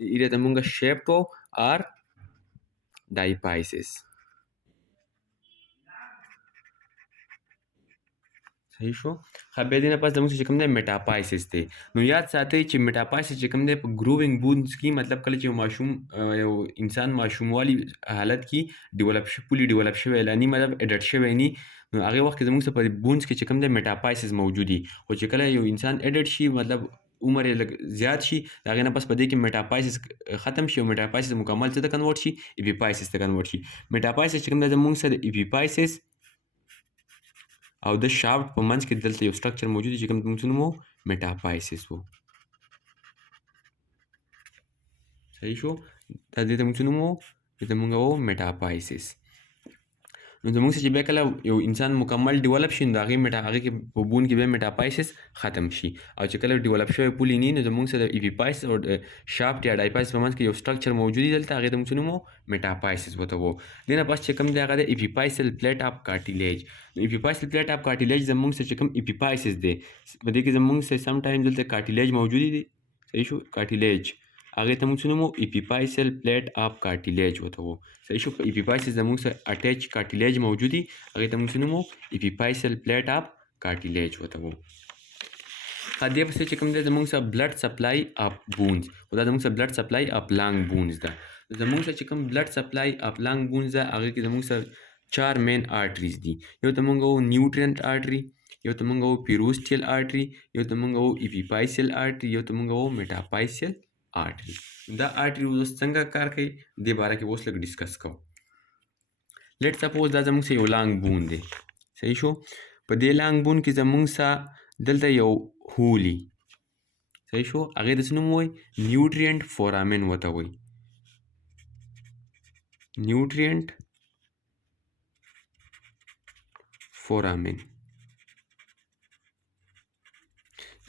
ایره ته مونږه شیفټ وو آر ډایپایسس. صحیح شو. ښه بیا دې نه پس زموږ چې کوم دی میټاپایسس دی. نو یاد ساتئ چې میټاپایسس چې کوم دی په ګرووینګ بونز کې مطلب کله چې یو ماشوم یو انسان ماشوموالي حالت کې پولي ډیولپ شوی لا نی مطلب اډټ شوی نی نو هغې وخت کې زموږ سره په بونز کې چې کوم دی میټاپایسس موجود دي. خو چې کله یو انسان اډټ شي مطلب عمر یې لږ زیات شي د هغې نه پس په دې کې میټاپایسس ختم شي او میټاپایسس مکمل څه ته کنورټ شي ایپیپایسس ته کنورټ شي. میټاپایسس چې کوم دی زموږ سره د ایپیپایسس او د شافټ په منځ کې دلته یو سټرکچر موجود دی چې کوم موږ څه نومو میټاپایسس وو. صحیح شو. دا دې ته موږ څه نومو دې ته موږ وو میټاپایسس. نو زموږ چې بیا کله یو انسان مکمل ډیولپ شي نو د هغې کې په بون کې بیا میټاپایسس ختم شي او چې کله ډیولپ شوی پولي نی نو زموږ سره د ایپیپایسس او شافټ یا ډایپایسس په منځ کې یو سټرکچر موجود دی دلته هغې ته موږ څه نومو میټاپایسس ورته وو. دې نه پس چې کوم دی هغه د ایپیپایسل پلیټ اف کارټیلیج. نو ایپیپایسل پلیټ اف کارټیلیج زموږ سره چې کوم ایپیپایسس دی په دې کې زموږ سره سم ټایم دلته کارټیلیج موجود دی. صحیح شو. کارټیلیج هغې ته موږ څه نومو ایپیپایسل پلیټ اف کارټیلیج ورته وو. صحیح شو. په ایپیپایسس زموږ سره اټیچ کارټیلیج موجود دی هغې ته موږ څه نومو ایپیپایسل پلیټ اف کارټیلیج ورته وو. دې پسې چې کوم دی زموږ سره بلډ سپلای اف بونز خو دا زموږ سره بلډ سپلای اف لانګ بونز ده. زموږ سره چې کوم بلډ سپلای اف لانګ بونز ده هغې کې زموږ سره 4 مین آرټریز دي. یو ته موږ وو نیوټرینټ آرټري، یو ته موږ وو پیروسټیل آرټري، یو ته موږ وو ایپیپایسل آرټري، یو ته موږ وو میټاپایسل آرټري. دا آرټري اوس څنګه کار کوي دې باره کې اوس لږ ډسکس کوو. لیټ سپوز دا زموږ سره یو لانګ بون دی. صحیح شو. په دې لانګ بون کې زموږ سره دلته یو هولي. صحیح شو. هغې ته څه نوم وایي نیوټرینټ فورامین ورته وایي. نیوټرینټ فورامین.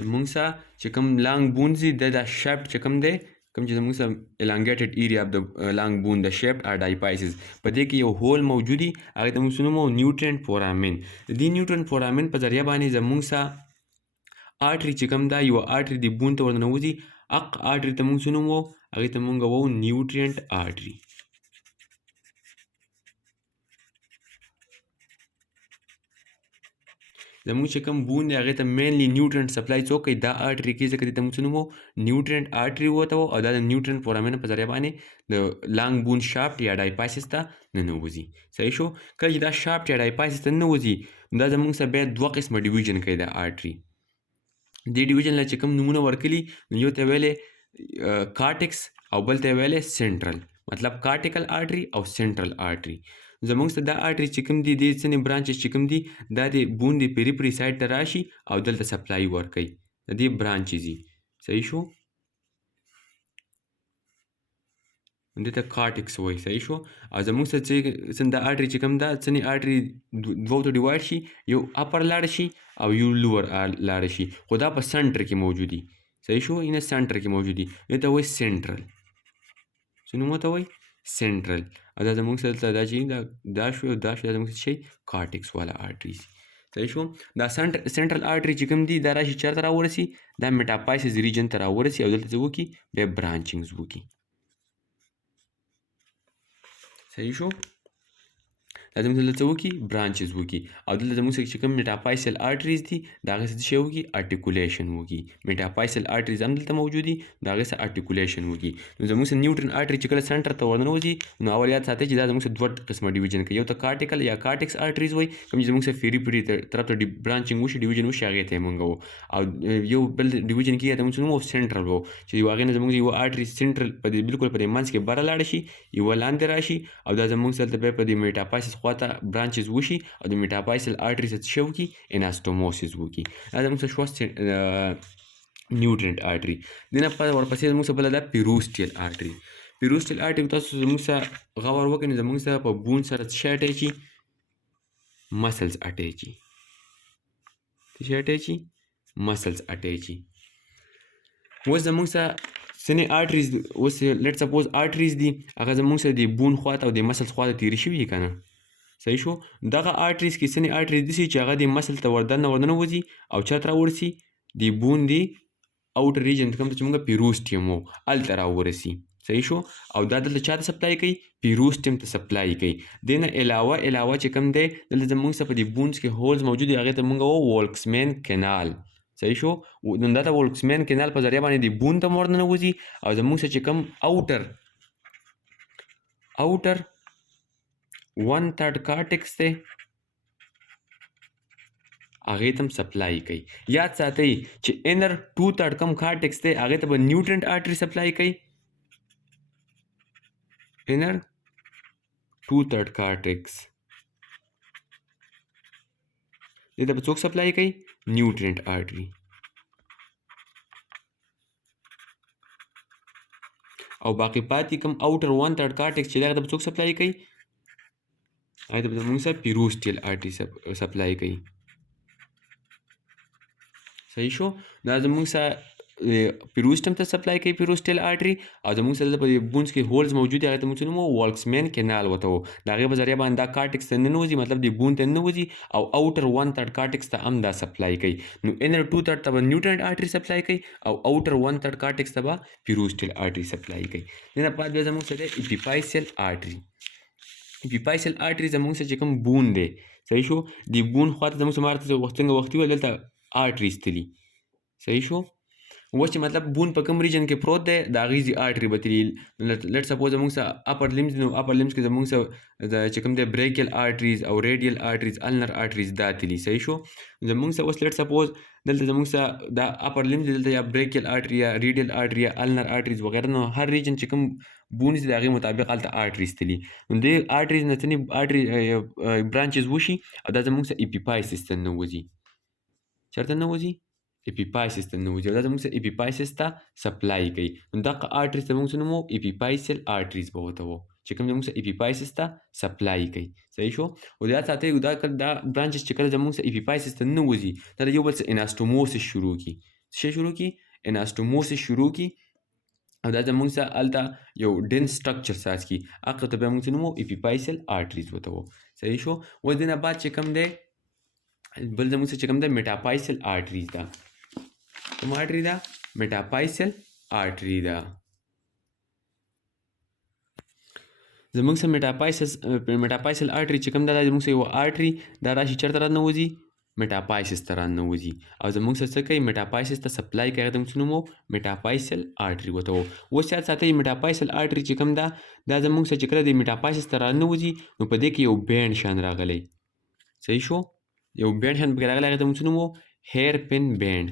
زموږ سره چې کوم لانګ بونز دي دا شیفټ چې کوم دی کوم چې زموږ سره elongated area of the lung bone the shaped or diaphysis په دې کې یو هول موجود دي هغې ته موږ څه نومو نیوټرینټ فورامین. د دې نیوټرینټ فورامین په ذریعه باندې زموږ سره آرټري چې کوم دا یوه آرټري د بون ته ورننوځي حق آرټري ته موږ څه نوم وو هغې ته موږ وو نیوټرینټ آرټري. زموږ چې کوم بون دی هغې ته مینلی نیوټرینټ سپلای څوک کوي دا آرټري کې ځکه دې ته موږ څه نوم وو نیوټرینټ آرټري ورته وو او دا د نیوټرینټ فورامین په ذریعه باندې د لانګ بون شافټ یا ډایپایسس ته ننوځي. صحیح شو. کله چې دا شافټ یا ډایپایسس ته ننوځي دا زموږ سره بیا 2 قسمه ډیویژن کوي د آرټري. دې ډیویژن له چې کوم نومونه ورکلي نو یو ته ویلې کارټکس او بل ته ویلې سنټرل مطلب کارټیکل آرټري او سنټرل آرټري. زموږ سره دا آرټري چې کوم دي دې ځینې برانچز چې کوم دي دا د بون د پیریپري سایډ ته راشي او دلته سپلای ورکوي د دې برانچز دي. صحیح شو. دې ته کارټکس وایي. صحیح شو. او زموږ سره چې دا آرټري چې کوم دا ځینې آرټري دوو ته ډیوایډ شي یو اپر لاړه شي او یو لور لاړه شي خو دا په سنټر کې موجود دي. صحیح شو. اینه سنټر کې موجود دي دې ته وایي سنټرل. څه نوم ورته وایي سنټرل. او دا زموږ سره دا چې دا شو او دا شو دا زموږ څه شي کارټکس والا آرټریز. صحیح شو. دا سنټرل آرټري چې کوم دي دا راشي چېرته راورسي دا میټاپایسس ریجن ته راورسي او دلته څه وکړي بیا برانچینګز وکړي. صحیح شو. دا زموږ دلته څه وکړي برانچز وکړي او دلته زموږ سره چې کوم میټاپایسل آرټریز دي د هغې سره څه شی وکړي ارټیکولیشن وکړي. میټاپایسل آرټریز هم دلته موجود دي د هغې سره ارټیکولیشن وکړي. نو زموږ سره نیوټرین آرټري چې کله سنټر ته ورننوځي نو اول یاد ساتئ چې دا زموږ سره 2 قسمه ډیویژن کوي. یو ته کارټیکل یا کارټکس آرټریز وایي کوم چې زموږ سره پیریپري طرف ته برانچینګ وشي ډیویژن وشي هغې ته یې موږ وو او یو بل ډیویژن کې ته موږ څه نوم وو سنټرل وو چې یو هغې نه زموږ یوه آرټري سنټرل په دې بالکل په دې منځ کې بره لاړه شي یوه لاندې راشي او دا زموږ سره بیا په دې میټاپایسس خواته برانچز وشي او د میټاپایسل آرټري څه شی وکړي اناستوموسس وکړي. دا زموږ سره شوه نیوټرینټ آرټري. دې نه ورپسې زموږ سره بله ده پیروسټیل آرټري. پیروسټیل آرټري تاسو زموږ سره غور وکړئ نو زموږ سره په بون سره څه شی اټیچي مسلز اټیچي. څه شی اټیچي مسلز اټیچي. اوس زموږ سره ځینې آرټریز اوس لیټ سپوز آرټریز دي هغه زموږ سره د بون خواته او د مسلز خواته تېرې شوي دي که نه. صحیح شو. دغه آرټریز کې ځینې آرټریز داسې چې هغه د مسل ته ورننوځي او چاته راورسي د بون د اوټر ریجن کوم ته چې موږ پیروسټیم وو هلته راورسي. صحیح شو. او دا دلته چا ته سپلای کوي؟ پیروسټیم ته سپلای کوي. دې نه علاوه چې کوم دی دلته زموږ څه په دې بونز کې هولز موجود دي هغې ته موږ وایو وولکسمین کینال. صحیح شو. نو دا د وولکسمین کینال په ذریعه باندې د بون ته ورننوځي او زموږ څه چې کوم اوټر 1/3 کارټکس دی هغې ته هم سپلای کوي. یاد ساتئ چې انر 2/3 کوم کارټکس دی هغې ته به نیوټرنټ آرټري سپلای کوي. inner 2/3 cortex دې ته به څوک سپلای کوي؟ نیوټرنټ آرټري. او باقي پاتې کوم اوټر 1/3 کارټکس چې دی هغه ته به څوک سپلای کوي؟ هغې ته به زموږ سره پیروسټیل آرټري سپلای کوي. صحیح شو. دا زموږ سره پیروسټم ته سپلای کوي پیروسټیل آرټري او زموږ سره په بونز کې هولز موجود دي هغې ته موږ څه نومو؟ وولکسمین کینال ورته وو. د هغې په ذریعه باندې دا کارټکس ته ننوځي مطلب د بون ته ننوځي او اوټر 1/3 کارټکس ته هم دا سپلای کوي. نو انر 2/3 ته به نیوټرنټ آرټري سپلای کوي او اوټر 1/3 کارټکس ته به پیروسټیل آرټري سپلای کوي. دې نه بعد بیا زموږ سره دی اپیپایسل آرټري. اپیپایسل آرټري زموږ سره چې کوم بون دی صحیح شو د بون خواته زموږ سره مارته څنګه وختي ویل دلته آرټریز تلي. صحیح شو. اوس چې مطلب بون په کوم ریجن کې پروت دی د هغې ځي آرټري به تلي. لیټ سپوز زموږ سره اپر لیمز نو اپر لیمز کې زموږ سره چې کوم دی بریکیل آرټریز او ریډیل آرټریز النر آرټریز دا تلي. صحیح شو. زموږ سره اوس لیټ سپوز دلته زموږ سره دا اپر لیمز دلته یا بریکیل آرټري یا ریډیل آرټري یا النر آرټریز وغیره نو هر ریجن چې کوم بونز د هغې مطابق هلته آرټریز تلي. نو دې آرټریز نه ځینې آرټري برانچز وشي او دا زموږ سره اپیپایسس ته ننوځي. چېرته ننوځي؟ اپیپایسس ته ننوځي او دا زموږ سره اپیپایسس ته سپلای کوي. نو دغه آرټریز ته موږ څه نومو؟ اپیپایسل آرټریز به ورته وو چې کوم زموږ سره اپیپایسس ته سپلای کوي. صحیح شو. او یاد ساتئ دا برانچز چې کله زموږ سره اپیپایسس ته ننوځي دا د یو بل څه اناستوموسس شروع کړي. څه شروع کړي؟ اناستوموسس شروع کړي او دا زموږ سره هلته یو ډینس سټرکچر ساز کړي هغه ته بیا موږ څه نومو؟ اپیپایسل آرټریز ورته وو. صحیح شو. اوس دې نه بعد چې کوم دی بل زموږ سره چې کوم دی میټاپایسل آرټریز ده. کوم آرټري ده؟ میټاپایسل آرټري ده. زموږ سره میټاپایسل آرټري چې کوم ده دا زموږ سره یو آرټري دا راشي چېرته راننوځي؟ میټاپایسس ته راننوځي او زموږ سره څه کوي؟ میټاپایسس ته سپلای کوي. هغې ته موږ څه نومو؟ میټاپایسل آرټري ورته وو. اوس یاد ساتئ میټاپایسل آرټري چې کوم ده دا زموږ سره چې کله د میټاپایسس ته راننوځي نو په دې کې یو بینډ شان راغلی. صحیح شو. یو بینډ شان پکې راغلی هغې ته موږ څه نومو؟ هیر پن بینډ.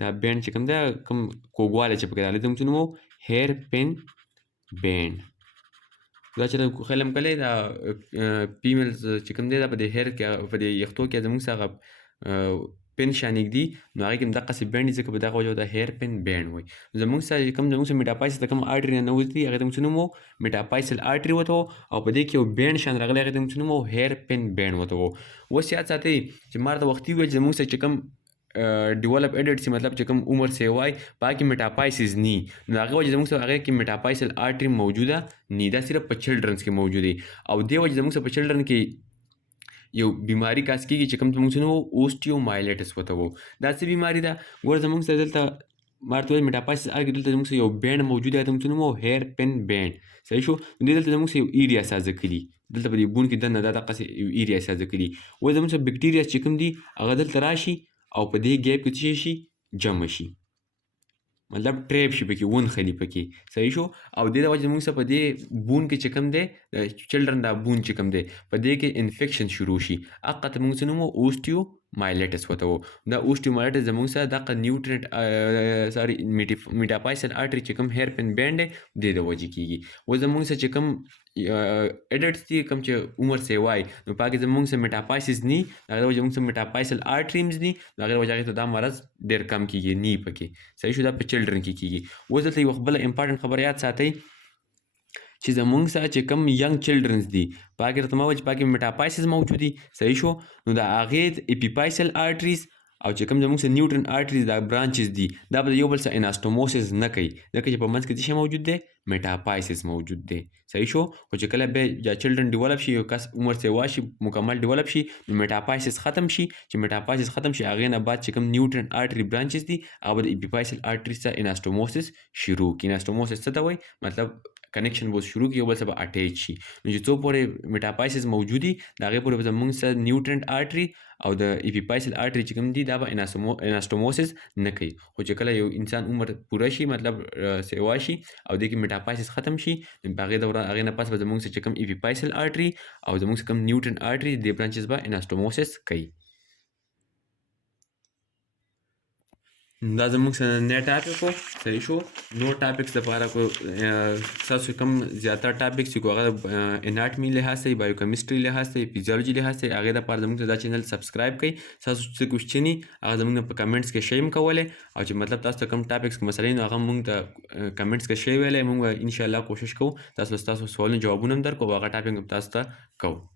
دا بینډ چې کوم دی کوم کوږوالی چې پکې راغلی ته موږ څه نومو؟ هیر پن بینډ. دا چې خیال هم کلی دا فیمیلز چې کوم دی دا په دې هیر کې په دې یختو کې زموږ سره هغه پن شان ږدي نو هغې کې هم دقسې بینډ دي ځکه په دغه وجه د هیر پن بینډ وایي. زموږ سره کوم زموږ سره میټاپایسس ته کوم آرټري ننوځي هغې ته موږ څه نومو؟ میټاپایسل آرټري ورته وو او په دې کې یو بینډ شان راغلی هغې ته موږ څه نومو؟ هیر پن بینډ ورته وو. اوس یاد ساتئ چې ما ورته وختي وویل چې زموږ سره چې کوم ډیولپ ایډلټ سي مطلب چې کوم عمر سې وای په هغه کې میټاپایسس نی نو هغه وجه زموږ سره هغې کې میټاپایسل آرټري موجوده نی. دا صرف په چلډرنس کې موجود دی او دې وجه زموږ سره په چلډرن کې یو بیماری کاس کېږي چې کوم ته موږ څه نومو؟ اوسټیومایلیټس ورته وو. دا څه بیماري ده؟ ګوره زموږ سره دلته ما ورته ویل میټاپایسس آرټري دلته زموږ سره یو بینډ موجود دی هغې ته موږ څه نومو؟ هیر پن بینډ. صحیح شو. نو دې دلته زموږ سره یو ایریا سازه کړي دلته په دې بون کې دننه دا دقسې یو ایریا سازه کړي. اوس زموږ سره بکټیریا چې کوم دي هغه دلته راشي او په دې ګیپ کې څه شي؟ جمع شي مطلب ټریپ شي پکې ونښلي پکې. صحیح شو. او دې د وجې زموږ سره په دې بون کې چې کوم دی چلډرن دا بون چې کوم دی په دې کې انفیکشن شروع شي هغه ته موږ څه نومو؟ اوسټیومایلیټس ورته وو. دا اوسټیومایلیټس زموږ سره دغه نیوټرنټ ساري میټاپایسل آرټري چې کوم هیر پن بینډ دی دې د وجې کېږي. اوس زموږ سره چې کوم ایډلټس دي کوم چې عمر سې وای نو په هغې کې زموږ سره میټاپایسس نی د هغې د وجې زموږ سره میټاپایسل آرټریمز دي د هغې د وجې هغې ته دا مرض ډېر کم کېږي نی پکې. صحیح شو. دا په چلډرن کې کېږي. اوس دلته یوه بله امپارټنټ خبره یاد ساتئ چې زموږ سره چې کوم ینګ چلډرنز دي په هغې کې راته ما وویل چې په هغې کې میټاپایسس موجود دي. صحیح شو. نو د هغې اپیپایسل آرټریز او چې کوم زموږ سره نیوټرن آرټریز دا برانچز دي دا به د یو بل سره اناسټوموسس نه کوي ځکه چې په منځ کې څه شی موجود دی میټاپایسس موجود دی صحیح شو خو چې کله بیا چلډرن ډیولپ شي یو کس عمر سیوا شي مکمل ډیولپ شي نو میټاپایسس ختم شي چې میټاپایسس ختم شي هغې نه بعد چې کوم نیوټرن آرټري برانچز دي هغه به د ایپیپایسل آرټري سره اناسټوموسس شروع کړي اناسټوموسس څه ته وایي مطلب کنیکشن به شروع کړي یو بل سره به اټیچ شي نو چې څو پورې میټاپایسس موجود دي د هغې پورې به زموږ سره نیوټرن آرټري او د ایپیپایسل آرټري چې کوم دي دا به اناسټوموسس نه کوي خو چې کله یو انسان عمر پوره شي مطلب سیوا شي او دې کې میټاپایسس ختم شي نو په هغې نه پس به زموږ سره چې کوم ایپیپایسل آرټري او زموږ سره کوم نیوټرن آرټري دې برانچز به اناسټوموسس کوي دا زموږ سره نیا ټاپک و صحیح شو نور ټاپکس دپاره کو ستاسو کوم زیاتره ټاپکس چې کو هغه اناټمي لحاظ ته بایو کیمسټري لحاظ ته فزیولوژي لحاظ ته هغې دپاره زموږ دا چینل سبسکرایب کړئ ستاسو څه کوشچني هغه زموږ نه په کمنټس کې شی هم کولی او چې مطلب تاسو ته کوم ټاپکس مسلې نو هغه موږ ته کمنټس کې شی ویلی موږ به انشاءالله کوشش کوو تاسو سوالونو جوابونه هم درکړو او هغه ټاپک هم تاسو ته کوو